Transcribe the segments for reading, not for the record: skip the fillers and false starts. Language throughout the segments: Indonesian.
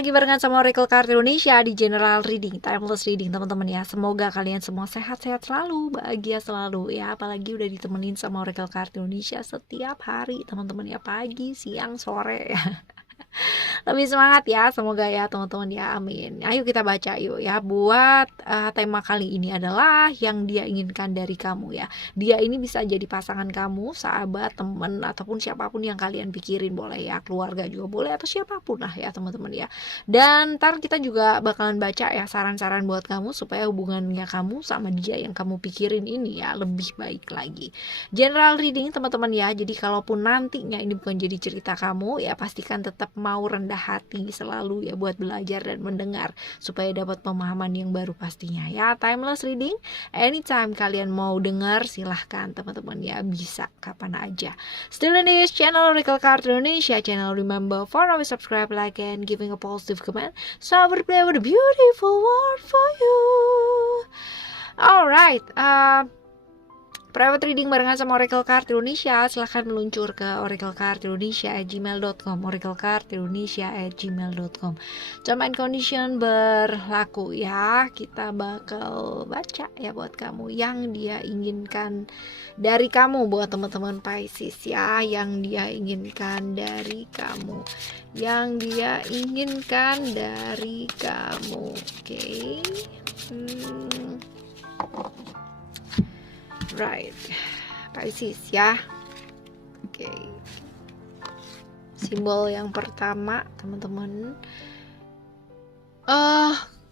lagi barengan sama Oracle Card Indonesia di General Reading, Timeless Reading teman-teman ya. Semoga kalian semua sehat-sehat selalu, bahagia selalu ya. Apalagi udah ditemenin sama Oracle Card Indonesia setiap hari teman-teman ya, pagi, siang, sore ya. Lebih semangat ya, semoga ya teman-teman ya, amin. Ayo kita baca yuk ya. Buat tema kali ini adalah yang dia inginkan dari kamu ya. Dia ini bisa jadi pasangan kamu, sahabat, teman, ataupun siapapun yang kalian pikirin, boleh ya, keluarga juga boleh, atau siapapun lah ya teman-teman ya. Dan ntar kita juga bakalan baca ya saran-saran buat kamu supaya hubungannya kamu sama dia yang kamu pikirin ini ya lebih baik lagi. General reading teman-teman ya, jadi kalaupun nantinya ini bukan jadi cerita kamu ya, pastikan tetap mau rendah hati selalu ya buat belajar dan mendengar supaya dapat pemahaman yang baru pastinya ya. Timeless reading, anytime kalian mau dengar silahkan teman-teman ya, bisa kapan aja. Still in this channel Oracle Card Indonesia channel, remember for always subscribe, like and giving a positive comment so I will play with a beautiful word for you. Alright, private reading barengan sama Oracle Card Indonesia, silahkan meluncur ke oraclecardindonesia@gmail.com, oraclecardindonesia@gmail.com. Term and condition berlaku ya. Kita bakal baca ya buat kamu yang dia inginkan dari kamu, buat teman-teman Pisces ya, yang dia inginkan dari kamu, yang dia inginkan dari kamu. Oke. Right, Pisces ya. Oke. Simbol yang pertama teman-teman,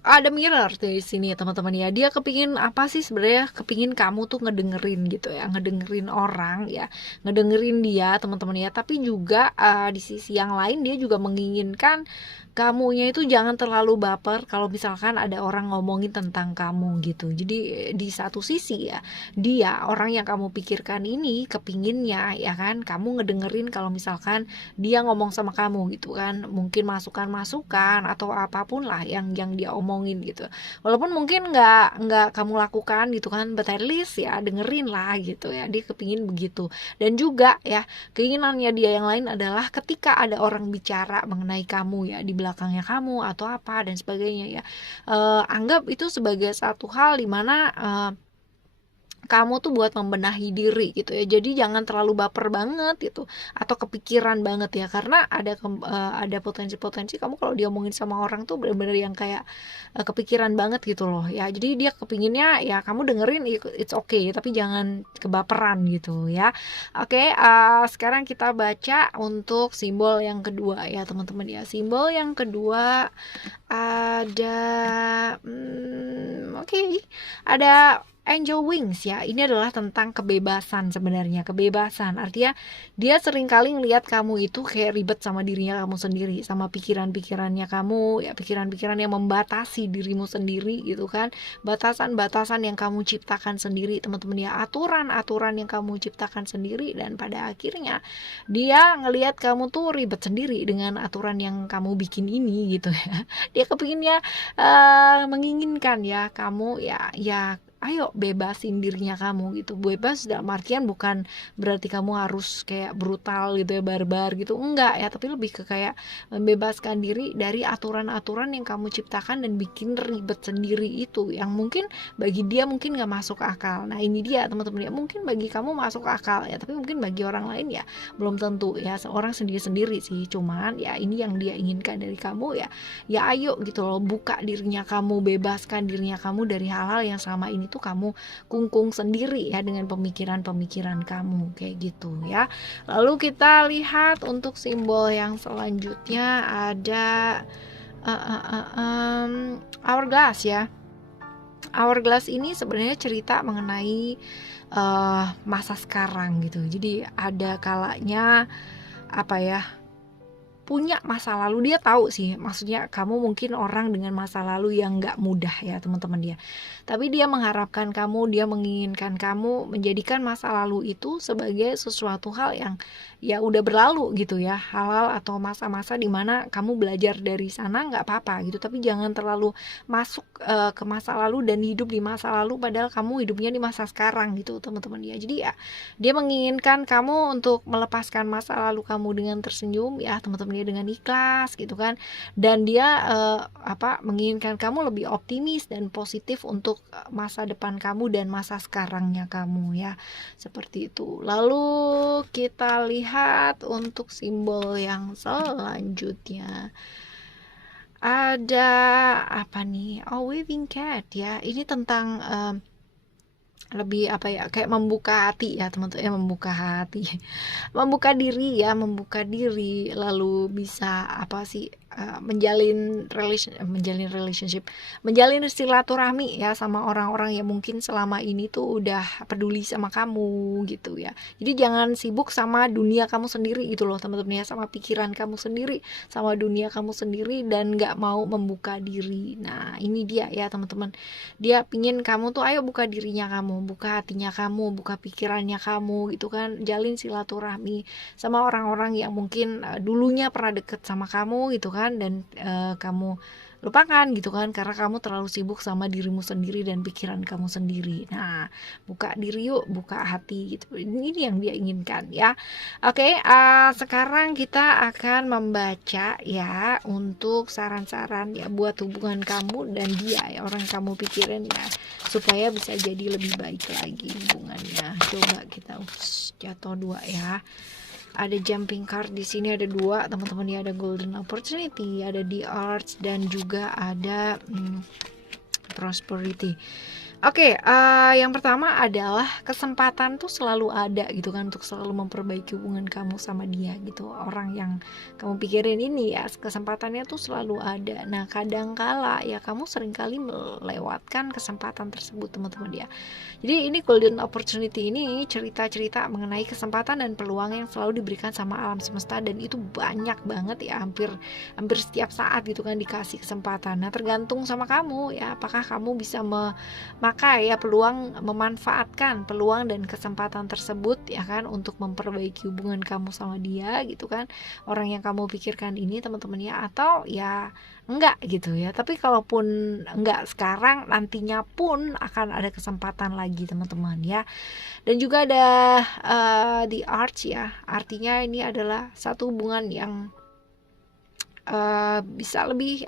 ada mirror di sini ya teman-teman ya. Dia kepingin apa sih sebenarnya? Kepingin kamu tuh ngedengerin gitu ya, ngedengerin orang ya, ngedengerin dia teman-teman ya. Tapi juga di sisi yang lain dia juga menginginkan kamunya itu jangan terlalu baper kalau misalkan ada orang ngomongin tentang kamu gitu. Jadi di satu sisi ya, dia orang yang kamu pikirkan ini kepinginnya ya kan, kamu ngedengerin kalau misalkan dia ngomong sama kamu gitu kan, mungkin masukan-masukan atau apapun lah yang dia omongin gitu. Walaupun mungkin nggak kamu lakukan gitu kan, but at least ya dengerin lah gitu ya. Dia kepingin begitu. Dan juga ya keinginannya dia yang lain adalah ketika ada orang bicara mengenai kamu ya di belakangnya kamu atau apa dan sebagainya ya, anggap itu sebagai satu hal dimana kamu tuh buat membenahi diri gitu ya. Jadi jangan terlalu baper banget gitu atau kepikiran banget ya, karena ada potensi-potensi kamu kalau diomongin sama orang tuh benar-benar yang kayak kepikiran banget gitu loh ya. Jadi dia kepinginnya ya kamu dengerin, it's okay, tapi jangan kebaperan gitu ya. Oke, sekarang kita baca untuk simbol yang kedua ya teman-teman ya. Simbol yang kedua ada ada angel wings ya. Ini adalah tentang kebebasan sebenarnya. Kebebasan artinya dia sering kali ngelihat kamu itu kayak ribet sama dirinya kamu sendiri, sama pikiran-pikirannya kamu ya, pikiran-pikiran yang membatasi dirimu sendiri gitu kan. Batasan-batasan yang kamu ciptakan sendiri teman-teman ya, aturan-aturan yang kamu ciptakan sendiri, dan pada akhirnya dia ngelihat kamu tuh ribet sendiri dengan aturan yang kamu bikin ini gitu ya. Dia kepinginnya menginginkan ya kamu ya ayo bebasin dirinya kamu gitu. Bebas dalam artian bukan berarti kamu harus kayak brutal gitu ya, barbar gitu, enggak ya, tapi lebih ke kayak membebaskan diri dari aturan-aturan yang kamu ciptakan dan bikin ribet sendiri itu, yang mungkin bagi dia mungkin gak masuk akal. Nah ini dia teman-teman ya, mungkin bagi kamu masuk akal ya, tapi mungkin bagi orang lain ya belum tentu ya, seorang sendiri-sendiri sih. Cuman ya ini yang dia inginkan dari kamu ya ayo gitu loh, buka dirinya kamu, bebaskan dirinya kamu dari hal-hal yang selama ini tuh kamu kungkung sendiri ya dengan pemikiran-pemikiran kamu kayak gitu ya. Lalu kita lihat untuk simbol yang selanjutnya ada hourglass ya. Hourglass ini sebenarnya cerita mengenai masa sekarang gitu. Jadi ada kalanya apa ya, punya masa lalu. Dia tahu sih, maksudnya kamu mungkin orang dengan masa lalu yang gak mudah ya teman-teman dia, tapi dia mengharapkan kamu, dia menginginkan kamu menjadikan masa lalu itu sebagai sesuatu hal yang ya udah berlalu gitu ya, hal-hal atau masa-masa dimana kamu belajar dari sana gak apa-apa gitu, tapi jangan terlalu masuk ke masa lalu dan hidup di masa lalu padahal kamu hidupnya di masa sekarang gitu teman-teman dia. Jadi ya dia menginginkan kamu untuk melepaskan masa lalu kamu dengan tersenyum ya teman-teman teman-teman ya, dengan ikhlas gitu kan. Dan dia menginginkan kamu lebih optimis dan positif untuk masa depan kamu dan masa sekarangnya kamu ya, seperti itu. Lalu kita lihat untuk simbol yang selanjutnya, ada apa nih? Oh, waving cat ya. Ini tentang lebih kayak membuka hati ya teman-teman, membuka hati membuka diri ya, membuka diri, lalu bisa menjalin relationship, menjalin silaturahmi ya sama orang-orang yang mungkin selama ini tuh udah peduli sama kamu gitu ya. Jadi jangan sibuk sama dunia kamu sendiri gitu loh teman-teman ya, sama pikiran kamu sendiri, sama dunia kamu sendiri, dan gak mau membuka diri. Nah ini dia ya teman-teman, dia pingin kamu tuh ayo buka dirinya kamu, buka hatinya kamu, buka pikirannya kamu gitu kan, jalin silaturahmi sama orang-orang yang mungkin dulunya pernah deket sama kamu gitu kan, dan kamu lupakan gitu kan karena kamu terlalu sibuk sama dirimu sendiri dan pikiran kamu sendiri. Nah buka diri yuk, buka hati gitu, ini yang dia inginkan ya. Oke, sekarang kita akan membaca ya untuk saran-saran ya buat hubungan kamu dan dia ya, orang kamu pikirin ya, supaya bisa jadi lebih baik lagi hubungannya. Coba kita jatuh 2 ya. Ada jumping card di sini, ada 2 teman-teman ya, ada golden opportunity, ada the arts, dan juga ada prosperity. Oke, yang pertama adalah kesempatan tuh selalu ada gitu kan, untuk selalu memperbaiki hubungan kamu sama dia gitu. Orang yang kamu pikirin ini ya, kesempatannya tuh selalu ada. Nah kadangkala ya kamu seringkali melewatkan kesempatan tersebut teman-teman ya. Jadi ini golden opportunity ini cerita-cerita mengenai kesempatan dan peluang yang selalu diberikan sama alam semesta, dan itu banyak banget ya, hampir setiap saat gitu kan dikasih kesempatan. Nah tergantung sama kamu ya, apakah kamu bisa maka ya memanfaatkan peluang dan kesempatan tersebut ya kan, untuk memperbaiki hubungan kamu sama dia gitu kan, orang yang kamu pikirkan ini teman-teman ya, atau ya enggak gitu ya. Tapi kalaupun enggak sekarang, nantinya pun akan ada kesempatan lagi teman-teman ya. Dan juga ada the arts ya, artinya ini adalah satu hubungan yang bisa lebih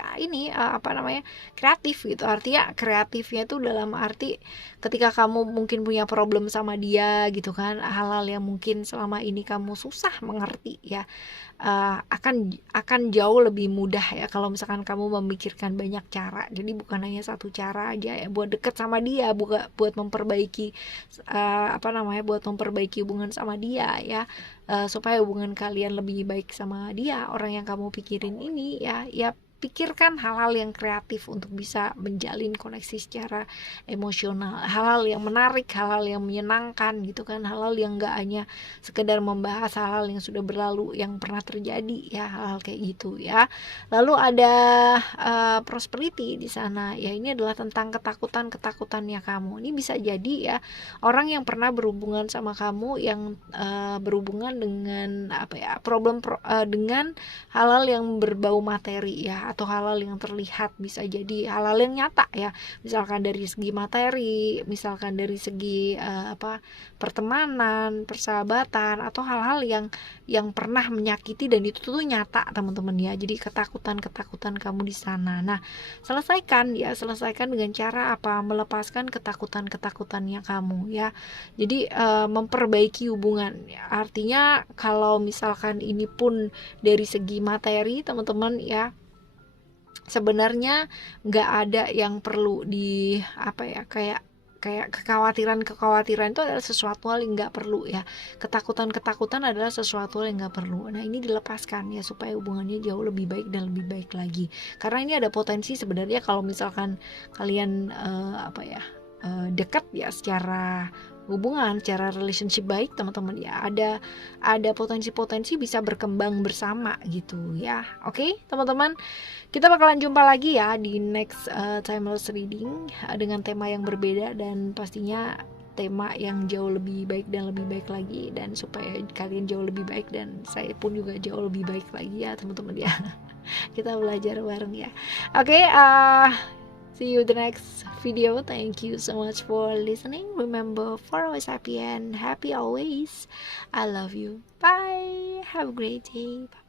kreatif gitu. Artinya kreatifnya itu dalam arti ketika kamu mungkin punya problem sama dia gitu kan, hal-hal yang mungkin selama ini kamu susah mengerti ya, akan jauh lebih mudah ya kalau misalkan kamu memikirkan banyak cara. Jadi bukan hanya satu cara aja ya buat deket sama dia, buat memperbaiki buat memperbaiki hubungan sama dia ya, supaya hubungan kalian lebih baik sama dia, orang yang kamu pikirin ini ya pikirkan hal-hal yang kreatif untuk bisa menjalin koneksi secara emosional, hal-hal yang menarik, hal-hal yang menyenangkan gitu kan, hal-hal yang gak hanya sekedar membahas hal-hal yang sudah berlalu yang pernah terjadi ya, hal-hal kayak gitu ya. Lalu ada prosperity di sana ya, ini adalah tentang ketakutannya kamu. Ini bisa jadi ya orang yang pernah berhubungan sama kamu, yang berhubungan dengan dengan hal-hal yang berbau materi ya, atau hal-hal yang terlihat, bisa jadi hal-hal yang nyata ya, misalkan dari segi materi, misalkan dari segi pertemanan, persahabatan, atau hal-hal yang pernah menyakiti, dan itu tuh nyata teman-teman ya. Jadi ketakutan kamu di sana. Nah selesaikan dengan cara melepaskan ketakutannya kamu ya. Jadi memperbaiki hubungan, artinya kalau misalkan ini pun dari segi materi teman-teman ya, sebenarnya nggak ada yang perlu kayak kekhawatiran itu adalah sesuatu hal yang nggak perlu ya. Ketakutan adalah sesuatu hal yang nggak perlu. Nah ini dilepaskan ya, supaya hubungannya jauh lebih baik dan lebih baik lagi. Karena ini ada potensi sebenarnya kalau misalkan kalian dekat ya secara hubungan, secara relationship baik teman-teman ya, ada potensi bisa berkembang bersama gitu ya. Oke teman-teman, kita bakalan jumpa lagi ya di next timeless reading dengan tema yang berbeda, dan pastinya tema yang jauh lebih baik dan lebih baik lagi, dan supaya kalian jauh lebih baik dan saya pun juga jauh lebih baik lagi ya teman-teman ya. Kita belajar bareng ya. Oke, see you the next video. Thank you so much for listening. Remember, for always happy and happy always. I love you. Bye. Have a great day. Bye.